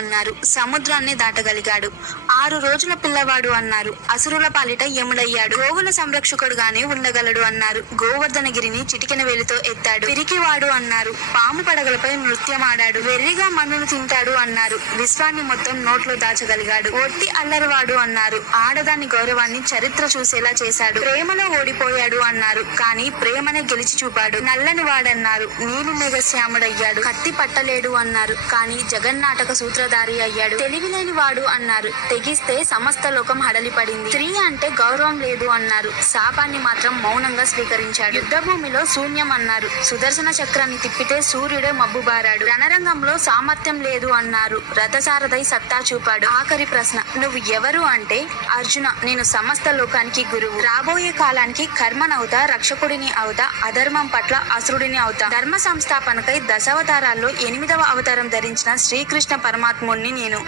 అన్నారు. సముద్రాన్ని దాటగలిగాడు. 6 రోజుల పిల్లవాడు అన్నారు. అసురుల పాలిట యముడయ్యాడు. గోవుల సంరక్షకుడుగానే ఉండగలడు అన్నారు. గోవర్ధనగిరిని చిటికెన వేలితో ఎత్తాడు. పిరికివాడు అన్నారు. పాము పడగలపై నృత్యమాడాడు. వెర్రిగా మన్నును తింటాడు అన్నారు. విశ్వాన్ని మొత్తం నోట్లో దాచగలిగాడు. ఒట్టి అల్లరివాడు అన్నారు. ఆడదాని గౌరవాన్ని చరిత్ర చూసేలా చేశాడు. ప్రేమలో ఓడిపోయాడు అన్నారు. కానీ ప్రేమనే గెలిచి చూపాడు. నల్లని వాడన్నారు. నీలి మేఘశ్యాముడయ్యాడు. కత్తి పట్టలేడు అన్నారు. కానీ జగన్నాటక సూత్రధారి అయ్యాడు. తెలివిలేని వాడు అన్నారు. తెగిస్తే సమస్త లోకం హడలిపడింది. స్త్రీ అంటే గౌరవం లేదు అన్నారు. శాపాన్ని మాత్రం మౌనంగా స్వీకరించాడు. యుద్ధభూమిలో శూన్యం అన్నారు. సుదర్శన చక్రాన్ని తిప్పితే సూర్యుడే మబ్బుబారాడు. రణరంగంలో సామర్థ్యం లేదు అన్నారు. రథసారథై సత్తా చూపాడు. ఆఖరి ప్రశ్న, నువ్వు ఎవరు అంటే, అర్జున, నేను సమస్త లోకానికి గురువు. రాబోయే కాలానికి కర్మనవుతా, రక్షకుడిని అవుతా, అధర్మం పట్ల అసురుడిని అవుతా. ధర్మ సంస్థాపనకై దశావతారాల్లో 8వ అవతారం ధరించిన శ్రీకృష్ణ పరమాత్ముణ్ణి నేను.